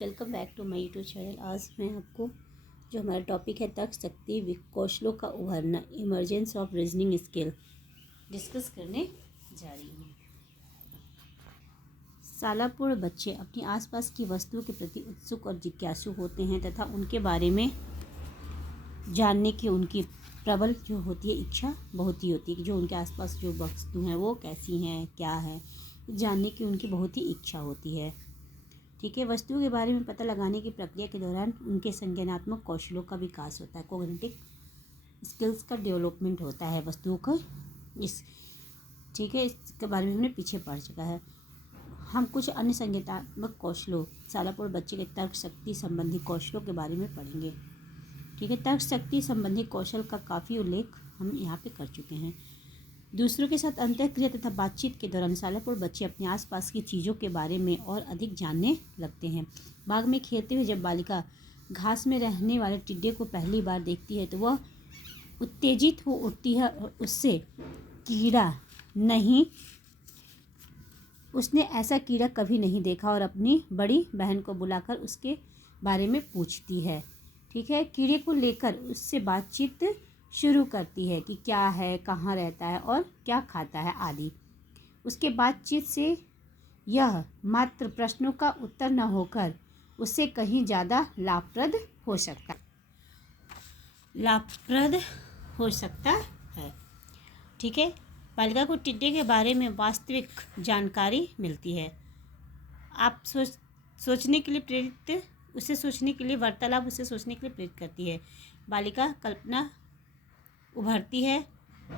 Welcome back to my YouTube channel. आज मैं आपको जो हमारा टॉपिक है तर्क शक्ति कौशलों का उभरना, emergence of reasoning skill, discuss करने जा रही हूँ। सालापूर्ण बच्चे अपनी आसपास की वस्तुओं के प्रति उत्सुक और जिज्ञासु होते हैं तथा उनके बारे में जानने की उनकी प्रबल जो होती है इच्छा बहुत ही होती है कि जो उनके आसपास जो वस्तु हैं वो कैसी हैं, क्या है, जानने की उनकी बहुत ही इच्छा होती है। ठीक है। वस्तुओं के बारे में पता लगाने की प्रक्रिया के दौरान उनके संज्ञानात्मक कौशलों का विकास होता है, कोग्निटिव स्किल्स का डेवलपमेंट होता है वस्तुओं का। ठीक है, इसके बारे में हमने पीछे पढ़ चुका है। हम कुछ अन्य संज्ञानात्मक कौशलों, सालापूर्ण बच्चे के तर्क शक्ति संबंधी कौशलों के बारे में पढ़ेंगे। ठीक है, तर्क शक्ति संबंधी कौशल का काफ़ी उल्लेख हम यहाँ पे कर चुके हैं। दूसरों के साथ अंतःक्रिया तथा बातचीत के दौरान सालापूर्ण बच्चे अपने आसपास की चीज़ों के बारे में और अधिक जानने लगते हैं। बाग में खेलते हुए जब बालिका घास में रहने वाले टिड्डे को पहली बार देखती है तो वह उत्तेजित हो उठती है और उसने ऐसा कीड़ा कभी नहीं देखा और अपनी बड़ी बहन को बुलाकर उसके बारे में पूछती है। ठीक है, कीड़े को लेकर उससे बातचीत शुरू करती है कि क्या है, कहाँ रहता है और क्या खाता है आदि। उसके बातचीत से यह मात्र प्रश्नों का उत्तर न होकर उससे कहीं ज़्यादा लाभप्रद हो सकता है। ठीक है, बालिका को टिड्डे के बारे में वास्तविक जानकारी मिलती है। आप सोचने के लिए वार्तालाप उसे सोचने के लिए प्रेरित करती है। बालिका कल्पना उभरती है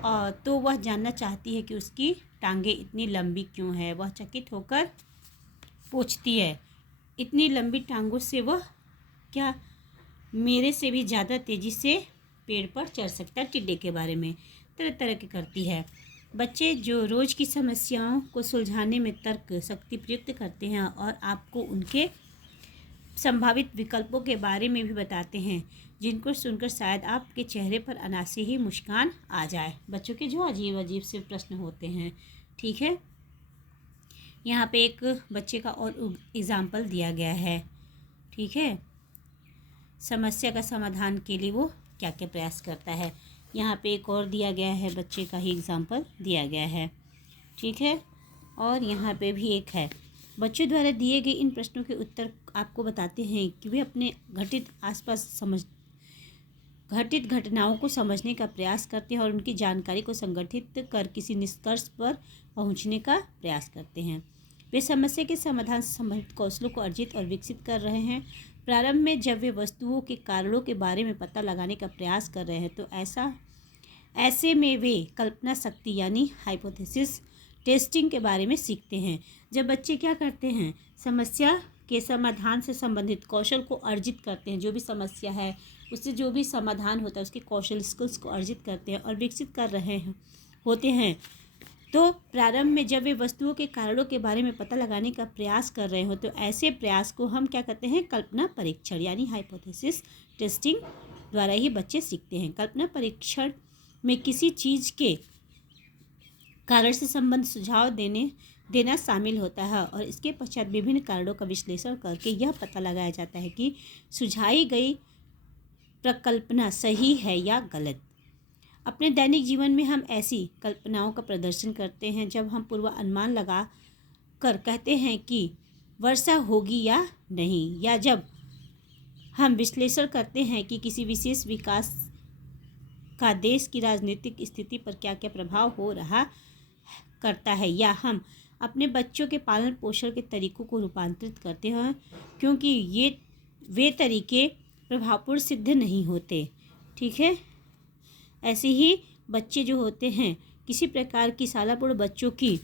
और तो वह जानना चाहती है कि उसकी टांगें इतनी लंबी क्यों है। वह चकित होकर पूछती है, इतनी लंबी टांगों से वह क्या मेरे से भी ज़्यादा तेज़ी से पेड़ पर चढ़ सकता है। टिड्डे के बारे में तरह तरह की करती है। बच्चे जो रोज़ की समस्याओं को सुलझाने में तर्क शक्ति प्रयुक्त करते हैं और आपको उनके संभावित विकल्पों के बारे में भी बताते हैं, जिनको सुनकर शायद आपके चेहरे पर अनायासे ही मुस्कान आ जाए। बच्चों के जो अजीब अजीब से प्रश्न होते हैं। ठीक है, यहाँ पे एक बच्चे का और एग्जाम्पल दिया गया है। ठीक है, समस्या का समाधान के लिए वो क्या क्या प्रयास करता है। यहाँ पे एक और दिया गया है, बच्चे का ही एग्जाम्पल दिया गया है। ठीक है, और यहाँ पे भी एक है। बच्चों द्वारा दिए गए इन प्रश्नों के उत्तर आपको बताते हैं कि वे अपने घटित घटनाओं को समझने का प्रयास करते हैं और उनकी जानकारी को संगठित कर किसी निष्कर्ष पर पहुंचने का प्रयास करते हैं। वे समस्या के समाधान से संबंधित कौशलों को अर्जित और विकसित कर रहे हैं। प्रारंभ में जब वे वस्तुओं के कारणों के बारे में पता लगाने का प्रयास कर रहे हैं तो ऐसे में वे कल्पना शक्ति यानी हाइपोथेसिस टेस्टिंग के बारे में सीखते हैं। जब बच्चे क्या करते हैं, समस्या के समाधान से संबंधित कौशल को अर्जित करते हैं, जो भी समस्या है उससे जो भी समाधान होता है उसके कौशल स्किल्स को अर्जित करते हैं और विकसित कर रहे होते हैं। तो प्रारंभ में जब वे वस्तुओं के कारणों के बारे में पता लगाने का प्रयास कर रहे हो तो ऐसे प्रयास को हम क्या कहते हैं, कल्पना परीक्षण यानी हाइपोथेसिस टेस्टिंग द्वारा ही बच्चे सीखते हैं। कल्पना परीक्षण में किसी चीज़ के कारण से संबंध सुझाव देना शामिल होता है और इसके पश्चात विभिन्न कारणों का विश्लेषण करके यह पता लगाया जाता है कि सुझाई गई प्रकल्पना सही है या गलत। अपने दैनिक जीवन में हम ऐसी कल्पनाओं का प्रदर्शन करते हैं जब हम पूर्वानुमान लगा कर कहते हैं कि वर्षा होगी या नहीं, या जब हम विश्लेषण करते हैं कि किसी विशेष विकास का देश की राजनीतिक स्थिति पर क्या क्या प्रभाव हो रहा करता है, या हम अपने बच्चों के पालन पोषण के तरीकों को रूपांतरित करते हैं क्योंकि वे तरीके प्रभावपूर्ण सिद्ध नहीं होते। ठीक है, ऐसे ही बच्चे जो होते हैं, किसी प्रकार की सालापूर्ण बच्चों की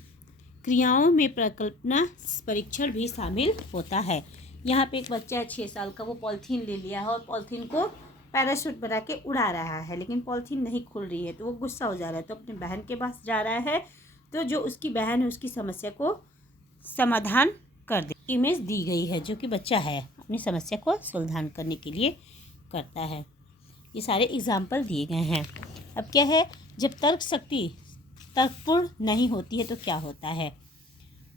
क्रियाओं में प्रकल्पना परीक्षण भी शामिल होता है। यहाँ पे एक बच्चा है 6 साल का, वो पॉलीथीन ले लिया है और पॉलीथीन को पैराशूट बना के उड़ा रहा है, लेकिन पॉलीथीन नहीं खुल रही है तो वो गुस्सा हो जा रहा है, तो अपनी बहन के पास जा रहा है। तो जो उसकी बहन है उसकी समस्या को समाधान कर दे। इमेज दी गई है जो कि बच्चा है अपनी समस्या को समाधान करने के लिए करता है। ये सारे एग्जाम्पल दिए गए हैं। अब क्या है, जब तर्क शक्ति तर्कपूर्ण नहीं होती है तो क्या होता है।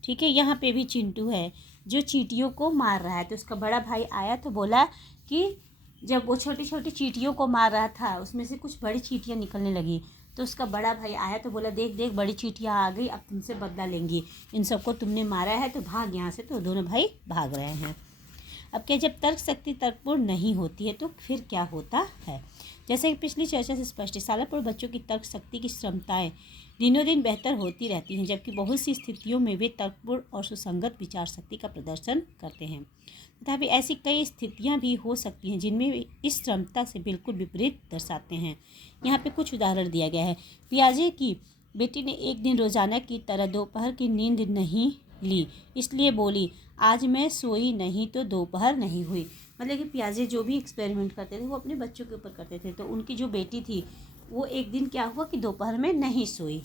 ठीक है, यहाँ पे भी चिंटू है जो चींटियों को मार रहा है। तो उसका बड़ा भाई आया तो बोला कि जब वो छोटी छोटी चींटियों को मार रहा था उसमें से कुछ बड़ी चींटियाँ निकलने लगी। तो उसका बड़ा भाई आया तो बोला, देख देख बड़ी चींटियाँ आ गई, अब तुमसे बदला लेंगी, इन सबको तुमने मारा है तो भाग यहाँ से। तो दोनों भाई भाग रहे हैं। अब क्या, जब तर्क शक्ति तर्कपूर्ण नहीं होती है तो फिर क्या होता है। जैसे कि पिछली चर्चा से स्पष्ट है, सालापुर बच्चों की तर्क शक्ति की क्षमताएं दिनों दिन बेहतर होती रहती हैं, जबकि बहुत सी स्थितियों में वे तर्कपूर्ण और सुसंगत विचार शक्ति का प्रदर्शन करते हैं। तथापि ऐसी कई स्थितियां भी हो सकती हैं जिनमें वे इस क्षमता से बिल्कुल विपरीत दर्शाते हैं। यहाँ पे कुछ उदाहरण दिया गया है। पियाजे की बेटी ने एक दिन रोजाना की तरह दोपहर की नींद नहीं ली, इसलिए बोली, आज मैं सोई नहीं तो दोपहर नहीं हुई। मतलब कि पियाजे जो भी एक्सपेरिमेंट करते थे वो अपने बच्चों के ऊपर करते थे। तो उनकी जो बेटी थी वो एक दिन क्या हुआ कि दोपहर में नहीं सोई।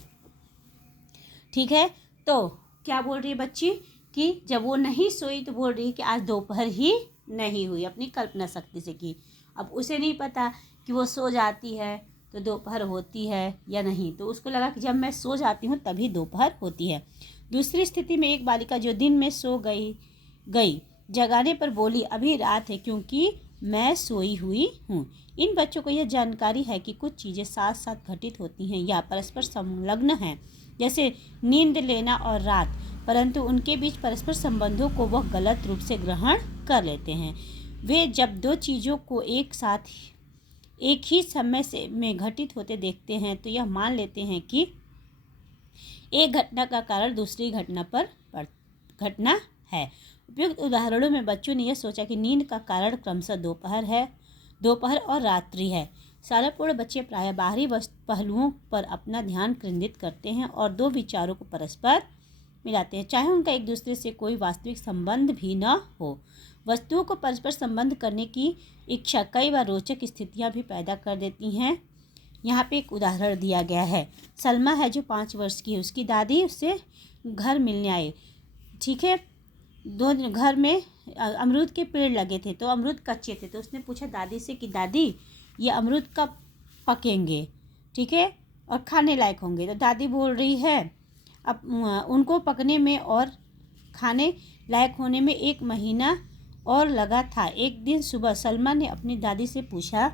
ठीक है, तो क्या बोल रही है बच्ची कि जब वो नहीं सोई तो बोल रही है कि आज दोपहर ही नहीं हुई, अपनी कल्पना शक्ति से की। अब उसे नहीं पता कि वो सो जाती है तो दोपहर होती है या नहीं, तो उसको लगा कि जब मैं सो जाती हूँ तभी दोपहर होती है। दूसरी स्थिति में एक बालिका जो दिन में सो गई जगाने पर बोली, अभी रात है क्योंकि मैं सोई हुई हूँ। इन बच्चों को यह जानकारी है कि कुछ चीज़ें साथ साथ घटित होती हैं या परस्पर संलग्न हैं, जैसे नींद लेना और रात, परंतु उनके बीच परस्पर संबंधों को वह गलत रूप से ग्रहण कर लेते हैं। वे जब दो चीज़ों को एक साथ एक ही समय से में घटित होते देखते हैं तो यह मान लेते हैं कि एक घटना का कारण दूसरी घटना है। उपयुक्त उदाहरणों में बच्चों ने यह सोचा कि नींद का कारण क्रमशः दोपहर और रात्रि है। सालापूर्ण बच्चे प्रायः बाहरी पहलुओं पर अपना ध्यान केंद्रित करते हैं और दो विचारों को परस्पर मिलाते हैं, चाहे उनका एक दूसरे से कोई वास्तविक संबंध भी न हो। वस्तुओं को परस्पर संबंध करने की इच्छा कई बार रोचक स्थितियां भी पैदा कर देती हैं। यहाँ पे एक उदाहरण दिया गया है। सलमा है जो 5 वर्ष की है, उसकी दादी उससे घर मिलने आई। ठीक है, घर में अमरूद के पेड़ लगे थे, तो अमरूद कच्चे थे, तो उसने पूछा दादी से कि दादी ये अमरूद कब पकेंगे, ठीक है, और खाने लायक होंगे। तो दादी बोल रही है अब उनको पकने में और खाने लायक होने में 1 महीना और लगा था। एक दिन सुबह सलमा ने अपनी दादी से पूछा